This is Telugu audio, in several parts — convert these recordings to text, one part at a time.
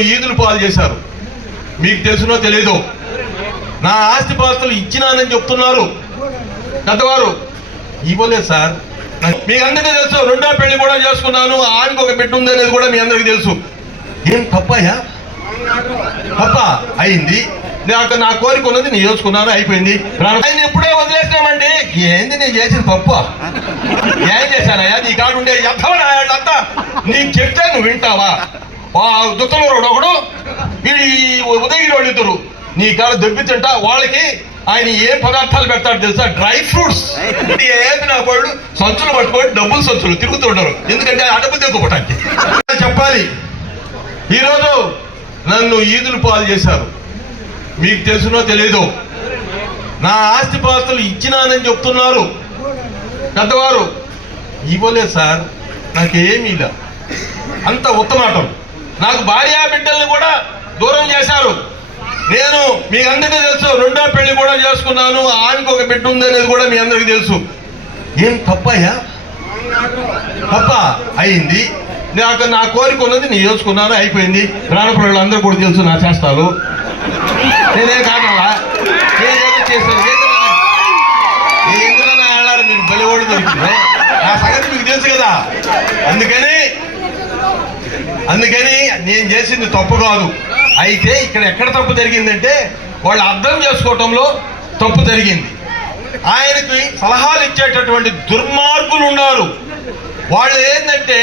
ఈదులు పాలు చేశారు. మీకు తెలుసునో తెలీదు? నా ఆస్తి పాస్తులు ఇచ్చినానని చెప్తున్నారు. గతవారు ఇవ్వలేదు సార్. మీకు అందరికీ తెలుసు రెండో పెళ్ళి కూడా చేసుకున్నాను ఆయనకు ఒక బిడ్డ ఉంది అనేది కూడా మీ అందరికీ తెలుసు. ఏం తప్పయ్యా? తప్ప అయింది. నాకు నా కోరిక ఉన్నది నేను చేసుకున్నాను అయిపోయింది. ఆయన ఎప్పుడే వదిలేసినామండి. ఏంది నేను చేసిన తప్ప? ఏం చేశానయ్యా? నీ కాడు ఉండే అంతా. నీకు చెప్తే నువ్వు వింటావా? దుత్తలూరు ఒకడు. వీడి ఉదయగిరి వాళ్ళు ఇద్దరు. నీ కాడ దెబ్బతింటా వాళ్ళకి ఆయన ఏ పదార్థాలు పెడతాడు తెలుసా? Dry fruits. ఏది నా వాళ్ళు సంచులు పట్టుకొని డబ్బులు సంచులు తిరుగుతుంటారు ఎందుకంటే ఆ డబ్బు తెచ్చుకోవటానికి చెప్పాలి. ఈరోజు నన్ను ఈదులు పాలు చేశారు. మీకు తెలుసునో తెలియదు నా ఆస్తి పాస్తులు ఇచ్చినానని చెప్తున్నారు. పెద్దవారు ఇవ్వలేదు సార్. నాకేమీ ఇలా. అంత ఉత్తమాటం. నాకు భార్యా బిడ్డల్ని కూడా దూరం చేశారు. నేను మీ అందరికీ తెలుసు రెండో పెళ్ళి కూడా చేసుకున్నాను ఆమెకు ఒక బిడ్డ ఉంది అనేది కూడా మీ అందరికీ తెలుసు. ఏం తప్పయ్యా? తప్ప అయింది. నాకు నా కోరిక ఉన్నది నేను చేసుకున్నాను అయిపోయింది. ప్రాణపురులు అందరూ కూడా తెలుసు నా చేస్తాను నేనేం కాదల్లా నేనేదో చేశాను? ఎందుకన్నా నా వెళ్ళారు మీరు బలివాడు దొరికింది? నా సంగతి మీకు తెలుసు కదా. అందుకని అందుకని నేను చేసింది తప్పు కాదు. అయితే ఇక్కడ ఎక్కడ తప్పు జరిగిందంటే వాళ్ళు అర్థం చేసుకోవటంలో తప్పు జరిగింది. ఆయనకి సలహాలు ఇచ్చేటటువంటి దుర్మార్గులు ఉన్నారు. వాళ్ళు ఏంటంటే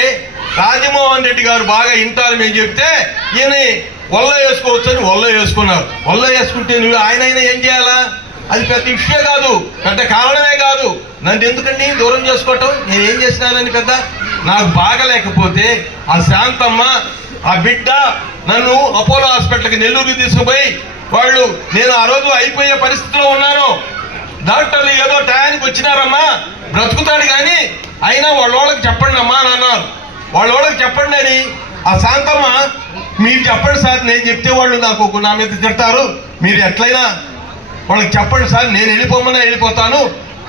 రాజమోహన్ రెడ్డి గారు బాగా ఇంటారు మేము చెప్తే ఈయన వల్ల వేసుకోవచ్చు అని వల్ల వేసుకున్నారు. వల్ల వేసుకుంటే నువ్వు ఆయన అయినా ఏం చేయాలా? అది పెద్ద ఇష్యూ కాదు. పెద్ద కారణమే కాదు. నన్ను ఎందుకండి దూరం చేసుకోవటం? నేను ఏం చేసినానని పెద్ద నాకు బాగలేకపోతే ఆ శాంతమ్మ ఆ బిడ్డ నన్ను అపోలో హాస్పిటల్కి నెల్లూరుకి తీసుకుపోయి వాళ్ళు నేను ఆ రోజు అయిపోయే పరిస్థితిలో ఉన్నాను. డాక్టర్లు ఏదో టయానికి వచ్చినారమ్మా బ్రతుకుతాడు కానీ అయినా వాళ్ళ వాళ్ళకి చెప్పండి అమ్మా అని అన్నారు. వాళ్ళ వాళ్ళకి చెప్పండి అని ఆ శాంతమ్మ మీరు చెప్పండి సార్ నేను చెప్తే వాళ్ళు నాకు నా మీద తిడతారు. మీరు ఎట్లయినా వాళ్ళకి చెప్పండి సార్ నేను వెళ్ళిపోమన్నా వెళ్ళిపోతాను.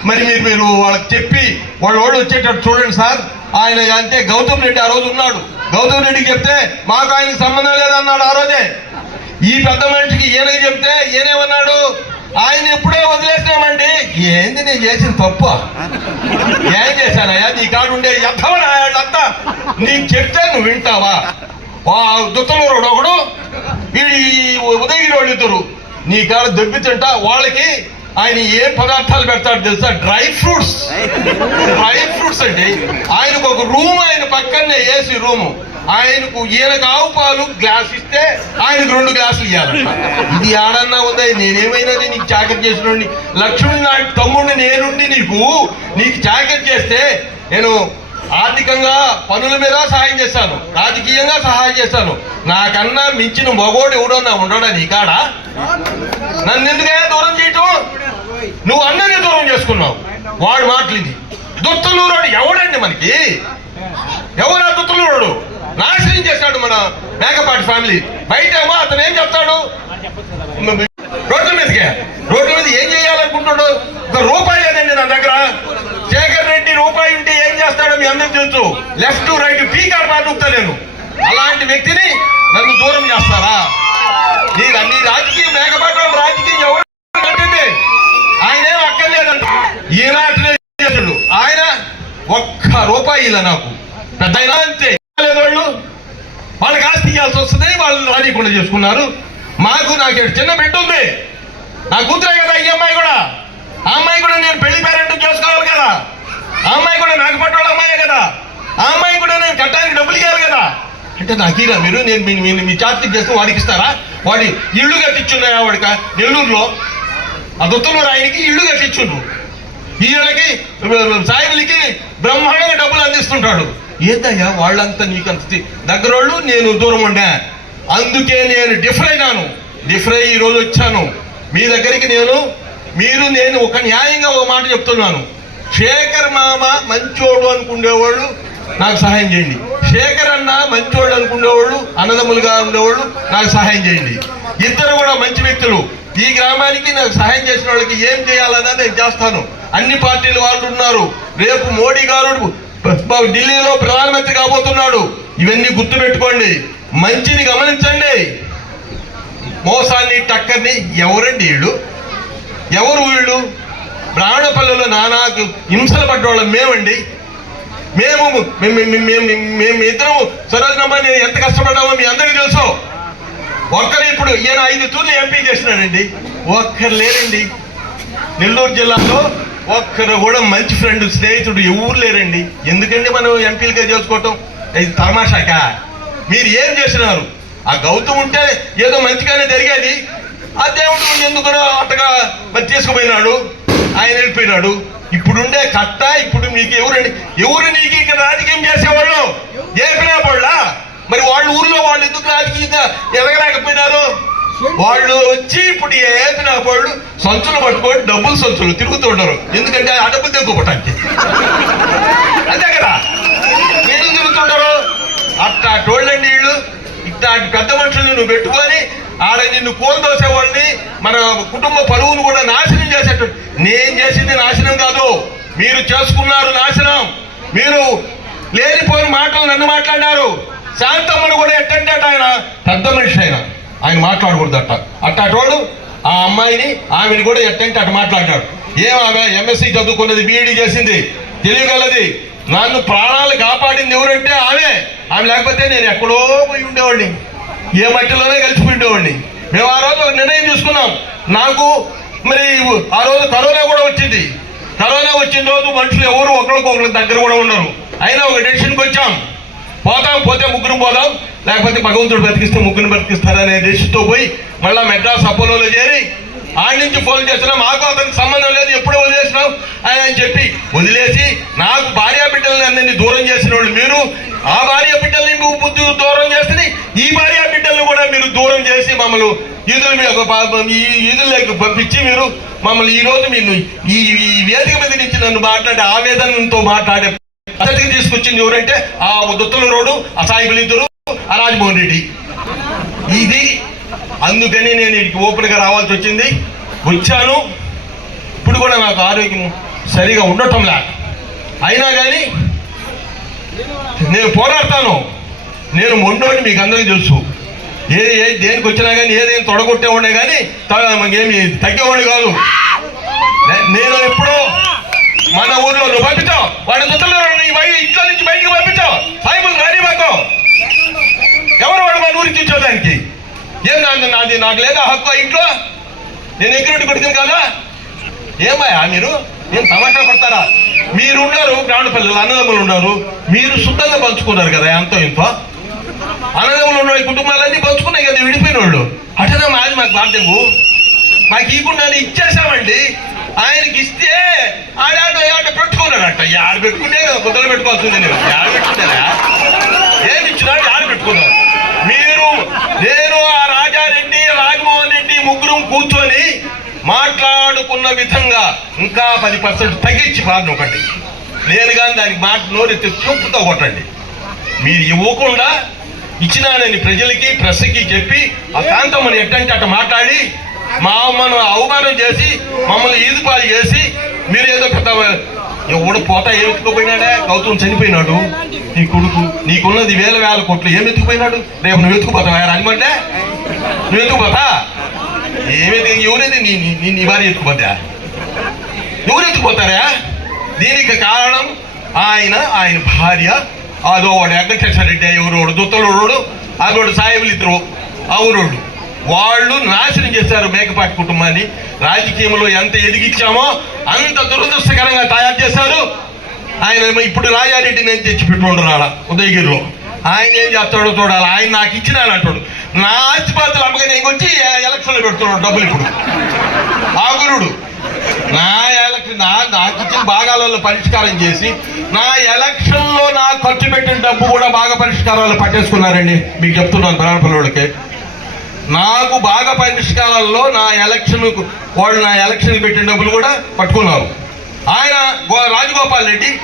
మరి మీరు మీరు వాళ్ళకి చెప్పి వాళ్ళ వాళ్ళు వచ్చేటట్టు చూడండి సార్. ఆయన అంటే గౌతమ్ రెడ్డి ఆ రోజు ఉన్నాడు. గౌతమ్ రెడ్డికి చెప్తే మాకు ఆయనకి సంబంధం లేదన్నాడు ఆ రోజే. ఈ పెద్ద మనిషికి ఈయనకి చెప్తే ఈయనేమన్నాడు? ఆయన ఎప్పుడే వదిలేసినామండి. ఏంది నేను చేసిన తప్పు? ఏం చేశానయ్యా? నీ కాడుండే ఎత్తవనాయాళ్ళంతా నీకు చెప్తే నువ్వు వింటావా? దుత్తలూరు ఒకడు వీడి ఉదయగిరి వాళ్ళు ఇద్దరు నీ కాడ దెబ్బతింటా వాళ్ళకి ఆయన ఏ పదార్థాలు పెడతాడు తెలుసా? Dry fruits. డ్రై ఫ్రూట్స్ అండి. ఆయనకు ఒక రూమ్ ఆయన పక్కనే ఏసీ రూము. ఆయనకు ఈయనకు ఆవు పాలు గ్లాస్ ఇస్తే ఆయనకు రెండు గ్లాసులు ఇవ్వాలంట ఇది ఆడన్నా ఉందా? నేనేమైనా నీకు చాకరీ చేసిన లక్ష్మణ్ నాటి తమ్ముడిని నేనుండి నీకు నీకు చాకరీ చేస్తే నేను ఆర్థికంగా పనుల మీద సహాయం చేస్తాను. రాజకీయంగా సహాయం చేస్తాను. నాకన్నా మించిన మగోడు ఎవడన్నా ఉండడా నీ కాడ? నన్ను ఎందుకైనా దూరం చేయటం? నువ్వు అందరినీ దూరం చేసుకున్నావు. వాడు మాటలు ఇది ఎవడండి మనకి? ఎవరా దుత్తలూరుడు నాశనం చేశాడు మన మేకపాటి ఫ్యామిలీ. బయట ఏమో అతను ఏం చెప్తాడు? రోడ్ల మీదకే. రోడ్ల మీద ఏం చేయాలనుకుంటున్నాడు? ఒక రూపాయి లేదండి నా దగ్గర. శేఖర్ రెడ్డి రూపాయి ఉంటే ఏం చేస్తాడో మీ అందరికి తెలుసు. లెఫ్ట్ రైట్ పీకార్ పాటుకుతా నేను. అలాంటి వ్యక్తిని నన్ను దూరం చేస్తారా? ఈనాటినే ఆయన ఒక్క రూపాయి ఇలా నాకు. పెద్ద అంతే. వాళ్ళు. వాళ్ళకి ఆస్తి ఇవ్వాల్సి వస్తుంది వాళ్ళు రానికుండా చేసుకున్నారు. మాకు నాకు చిన్న బిడ్డ ఉంది. నా కూతురే కదా ఈ అమ్మాయి కూడా. ఆ అమ్మాయి కూడా నేను పెళ్ళి పేరెంట్ చేసుకోవాలి కదా. ఆ అమ్మాయి కూడా నాకు పట్టుకోవాలి అమ్మాయే కదా. ఆ అమ్మాయి కూడా నేను కట్టడానికి డబ్బులు ఇవ్వాలి కదా. అంటే నాకు ఇరా మీరు నేను మీ- మీ చార్జీ చేస్తే వాడికి ఇస్తారా? వాడి ఇళ్ళు కట్టించున్నాయా వాడిక? నెల్లూరులో. ఆ దొత్తులూరు ఆయనకి ఇళ్ళు కట్టించుండ్రు. ఈయనకి సాయిలకి బ్రహ్మాండంగా డబ్బులు అందిస్తుంటాడు. ఏదయ్యా వాళ్ళంతా నీకు అంత దగ్గరోళ్ళు నేను దూరం ఉండా. అందుకే నేను డిఫర్ అయినాను. డిఫర్ అయ్యి ఈ రోజు వచ్చాను. మీ దగ్గరికి నేను మీరు నేను ఒక న్యాయంగా ఒక మాట చెప్తున్నాను. శేఖర్ మామ మంచోడు అనుకునేవాళ్ళు నాకు సహాయం చేయండి. శేఖర్ అన్న మంచోడు అనుకునేవాళ్ళు అన్నదమ్ములుగా ఉండేవాళ్ళు నాకు సహాయం చేయండి. ఇద్దరు కూడా మంచి వ్యక్తులు. ఈ గ్రామానికి నాకు సహాయం చేసిన వాళ్ళకి ఏం చేయాలన్నా నేను చేస్తాను. అన్ని పార్టీలు వాళ్ళు ఉన్నారు రేపు మోడీ గారు ఢిల్లీలో ప్రధానమంత్రి కాబోతున్నాడు. ఇవన్నీ గుర్తుపెట్టుకోండి. మంచిని గమనించండి. మోసాన్ని టక్కర్ని ఎవరండి వీళ్ళు? ఎవరు వీళ్ళు? బ్రాహ్మణపల్లెలో నానాకు హింసలు పడ్డవాళ్ళం మేమండి. మేము మేము మేము- మేము మేము ఇద్దరం సరోజనమ్మ నేను ఎంత కష్టపడ్డామో మీ అందరికీ తెలుసు. ఒక్కరు ఇప్పుడు ఈయన ఐదు తూర్లు ఎంపీ చేసినాడండి. ఒక్కరు లేరండి. నెల్లూరు జిల్లాలో ఒక్కరు కూడా మంచి ఫ్రెండ్ స్నేహితుడు ఎవరు లేరండి. ఎందుకండి మనం ఎంపీలుగా చేసుకోవటం? ఇది తమాషాక? మీరు ఏం చేసినారు? ఆ గౌతమ్ ఉంటే ఏదో మంచిగానే జరిగేది. ఆ దేవుడు ఎందుకునో అట్టగా మరి తీసుకుపోయినాడు? ఆయన వెళ్ళిపోయినాడు. ఇప్పుడుండే కట్ట ఇప్పుడు మీకు ఎవరండి? ఎవరు నీకు ఇక్కడ రాజకీయం చేసేవాళ్ళు? ఏపినా వాళ్ళ? మరి వాళ్ళ ఊర్లో వాళ్ళు ఎందుకు రాజకీయంగా ఎదగలేకపోయినారు? వాళ్ళు వచ్చి ఇప్పుడు ఏపిన వాళ్ళు సంచులు పట్టుకొని డబ్బులు సంచులు తిరుగుతుంటారు ఎందుకంటే ఆ డబ్బులు తెగుకోవటానికి అంతే కదా? ఎందుకు తిరుగుతుంటారు అట్లా టోళ్ళండి వీళ్ళు. ఇట్లాంటి పెద్ద మనుషుల్ని నువ్వు పెట్టుకొని ఆడ నిన్ను కూలదోసేవాడిని మన కుటుంబ పరువును కూడా నాశనం చేసేట్టు నేను చేసింది నాశనం కాదు. మీరు చేసుకున్నారు నాశనం. మీరు లేనిపోయిన మాటలు నన్ను మాట్లాడారు. శాంతమ్మను కూడా ఎట్టంటే ఆయన. పెద్ద మనిషి ఆయన. ఆయన మాట్లాడకూడదు అట్ట అట్టాటోడు ఆ అమ్మాయిని ఆమెని కూడా ఎట్టంటే అటు మాట్లాడినాడు. ఏం ఆమె ఎంఎస్సి చదువుకున్నది బీఈడి చేసింది? తెలియగలది. నన్ను ప్రాణాలు కాపాడింది ఎవరంటే ఆమె. ఆమె లేకపోతే నేను ఎక్కడో పోయి ఉండేవాడిని. ఏ మట్టిలోనే కలిసిపోయి ఉండేవాడిని. మేము ఆ రోజు ఒక నిర్ణయం తీసుకున్నాం. నాకు మరి ఆ రోజు కరోనా కూడా వచ్చింది. కరోనా వచ్చిన రోజు మనుషులు ఎవరు ఒకరికొకరి దగ్గర కూడా ఉండరు. అయినా ఒక డెసిషన్కి వచ్చాం. పోతాం పోతే ముగ్గురు పోదాం. లేకపోతే భగవంతుడు బతికిస్తే ముగ్గురు బతికిస్తారనే డెసిషన్తో పోయి మళ్ళా మెడ్రాస్ అపోలోలో చేరి ఆడి నుంచి ఫోన్ చేస్తున్నాం మాకు అతనికి సంబంధం లేదు ఎప్పుడు వదిలేసినాం అని అని చెప్పి వదిలేసి నాకు భార్య బిడ్డల్ని అందరినీ దూరం చేసిన వాళ్ళు మీరు ఆ భార్య బిడ్డల్ని బుద్ధి దూరం చేస్తే ఈ భార్య బిడ్డల్ని కూడా మీరు దూరం చేసి మమ్మల్ని ఈదుల మీద ప- ఈ ఈదుల్లోకి పంపించి మీరు మమ్మల్ని ఈ రోజు మీరు ఈ వేదిక మీద నుంచి నన్ను మాట్లాడే ఆవేదనతో మాట్లాడే పద్ధతికి తీసుకొచ్చింది ఎవరంటే ఆ దుత్తల రోడ్డు ఆ సాయిబులు ఇద్దరు. రాజమోహన్ రెడ్డి. ఇది అందుకని నేను ఇక్కడికి ఓపెన్గా రావాల్సి వచ్చింది. వచ్చాను. ఇప్పుడు కూడా నాకు ఆరోగ్యం సరిగా ఉండటం లే అయినా కానీ నేను పోరాడతాను. నేను మొండోని మీకు అందరికీ తెలుసు. ఏది ఏది దేనికి వచ్చినా కానీ ఏదేం తొడగొట్టేవాడే కానీ ఏమి తగ్గేవాడు కాదు. నేను ఎప్పుడో మన ఊర్లో నువ్వు పంపించావు. వాడిని దుద్దలు ఇంట్లో నుంచి బయటికి పంపించావు. సాయిబుల్ రాని మాకు ఎవరు వాడు మన ఊరికి ఇచ్చేదానికి? ఏం నాది? నాది నాకు లేదా హక్కు ఇంట్లో? నేను ఎగ్రిమెంట్ కొడుకుని కదా? ఏమయ్యా మీరు? ఏం తమాషా పడతారా? మీరు ఉన్నారు గ్రాండ్ పిల్లలు అన్నదమ్ములు ఉన్నారు మీరు శుద్ధంగా పంచుకున్నారు కదా ఎంతో ఇంతో? అన్నదమ్ములు ఉన్న కుటుంబాలన్నీ పంచుకున్నాయి కదా విడిపోయిన వాళ్ళు అటనే మాది మాకు బాధ్యము మాకు ఇవ్వకుండా ఇచ్చేసామండి ఆయనకి ఇస్తే ఆడాడు ఆడ పెట్టుకున్నాడట. యాడ పెట్టుకుంటే కుదలు పెట్టుకోవాల్సింది నేను. యాడ పెట్టుకున్నారా? ఏమి ఇచ్చినాడు ఆడ పెట్టుకున్నారు మీరు నేను ఆ రాజారెడ్డి రాజమోహన్ రెడ్డి ముగ్గురు కూర్చొని మాట్లాడుకున్న విధంగా ఇంకా పది పర్సెంట్ తగ్గించి పాలన ఒకటి. నేను కానీ దానికి మాట నోరెత్తి చూపుతో కొట్టండి. మీరు ఇవ్వకుండా ఇచ్చినానని ప్రజలకి ప్రెస్కి చెప్పి ఆ కాంతమ్మని ఎట్టంటే అట్ట మాట్లాడి మా అమ్మను అవమానం చేసి మమ్మల్ని ఈదుపాలు చేసి మీరు ఏదో పెద్ద ఎవడు పోతా ఏం ఎత్తుకుపోయినాడే? గౌతమ్ చనిపోయినాడు. నీ కొడుకు నీకున్నది వేల వేల కోట్లు. ఏం ఎత్తుకుపోయినాడు? రేపు నువ్వు ఎత్తుకుపోతావా? రానిమంటే నువ్వు ఎత్తుకుపోతా? ఏమైతే ఎవరైతే నీ నీ- నీ నీ భార్య ఎత్తుకుపోతా ఎవరు ఎత్తుకుపోతారా దీనికి కారణం ఆయన ఆయన భార్య. అదో వాడు వెంకటేశ్వర రెడ్డి ఎవరోడు వాడు దుత్తలోడు అదోడు సాయిబులు ఇద్దరు. అవురోడు వాళ్ళు నాశనం చేశారు మేకపాటి కుటుంబాన్ని. రాజకీయంలో ఎంత ఎదిగించామో అంత దురదృష్టకరంగా తయారు చేశారు. ఆయన ఏమో ఇప్పుడు రాజారెడ్డి నేను తెచ్చి పెట్టుకుంటున్నాడు ఆడ ఉదయగిరిలో. ఆయన ఏం చేస్తాడో చూడాలి. ఆయన నాకు ఇచ్చినాను అంటాడు. నా ఆస్తిపాతులు అమ్మగా నేను వచ్చి ఎలక్షన్లో పెడుతున్నాడు డబ్బులు ఇప్పుడు. ఆగురుడు నా ఎలక్షన్ నా నాకు ఇచ్చిన భాగాలలో పరిష్కారం చేసి నా ఎలక్షన్లో నా ఖర్చు పెట్టిన డబ్బు కూడా బాగా పరిష్కారాలు పట్టేసుకున్నారండి. మీకు చెప్తున్నాను బరానపల్లికి నాకు బాగా పరిష్కారాల్లో నా ఎలక్షన్ వాళ్ళు నా ఎలక్షన్ పెట్టిన డబ్బులు కూడా పట్టుకున్నారు. ఆయన గో- రాజగోపాల్ రెడ్డి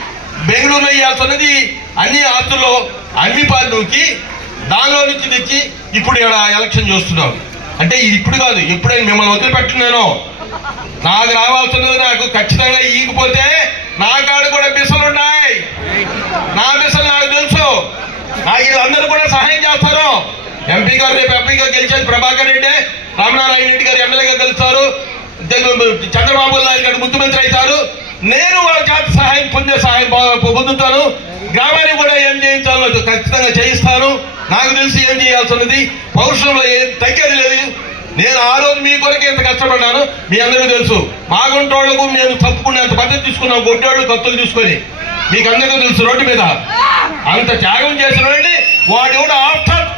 బెంగళూరులో ఇవ్వాల్సినది అన్ని ఆస్తుల్లో అమ్మి పాలనకి దానిలో నుంచి తెచ్చి ఇప్పుడు ఇక్కడ ఎలక్షన్ చేస్తున్నారు. అంటే ఇది ఇప్పుడు కాదు ఎప్పుడైనా మిమ్మల్ని వదిలిపెట్టున్నానో నాకు రావాల్సినది నాకు ఖచ్చితంగా ఈగిపోతే నా కాడ కూడా బిసలు ఉన్నాయి. నా బిసలు నాకు తెలుసు. నాకు వీళ్ళందరూ కూడా సహాయం చేస్తారు. ఎంపీ గారు రేపు ఎంపీగా గెలిచేది ప్రభాకర్ రెడ్డి చంద్రబాబు నాయుడు గారు ముఖ్యమంత్రి అవుతారు. నేను వాళ్ళ చేత సహాయం పొందే సహాయం పొందుతాను. గ్రామానికి కూడా ఏం చేయించాలో ఖచ్చితంగా చేయిస్తాను. నాకు తెలిసి ఏం చేయాల్సి ఉన్నది పౌరుషంలో ఏం తగ్గేది లేదు. నేను ఆ రోజు మీ కొరకు ఎంత కష్టపడ్డాను. మీ అందరికీ తెలుసు. మాగుంటోళ్ళకు నేను తప్పుకునేంత పద్ధతి తీసుకున్నాను గొడ్డోళ్ళు కత్తులు తీసుకొని. మీకు అందరికీ తెలుసు రోడ్డు మీద. అంత త్యాగం చేసిన వాడిని వాడు కూడా ఆఫ్టర్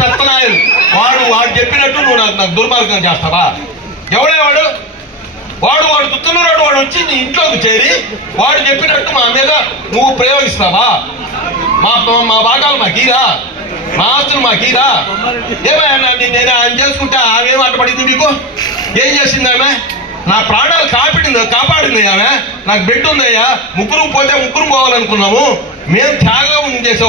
చెత్తనాయలు వాడు వాడు చెప్పినట్టు నువ్వు నాకు నాకు దుర్మార్గం చేస్తావా? ఎవడే వాడు? వాడు వాడు తుత్తలూరాడు వాడు వచ్చి నీ ఇంట్లోకి చేరి వాడు చెప్పినట్టు మా మీద నువ్వు ప్రయోగిస్తావా? మా మా- మా భాగాలు మాకీరా మా ఆస్తులు మాకీరా ఏమైనా నేను ఆయన చేసుకుంటే ఆమెం ఏం అడ్డపడింది మీకు ఏం చేసింది ఆమె? నా ప్రాణాలు కాపాడింది కాపాడింది ఆమె. నాకు బిడ్డ ఉందయ్యా ముగ్గురు పోతే ముగ్గురు పోవాలనుకున్నాము. మేము త్యాగం చేసే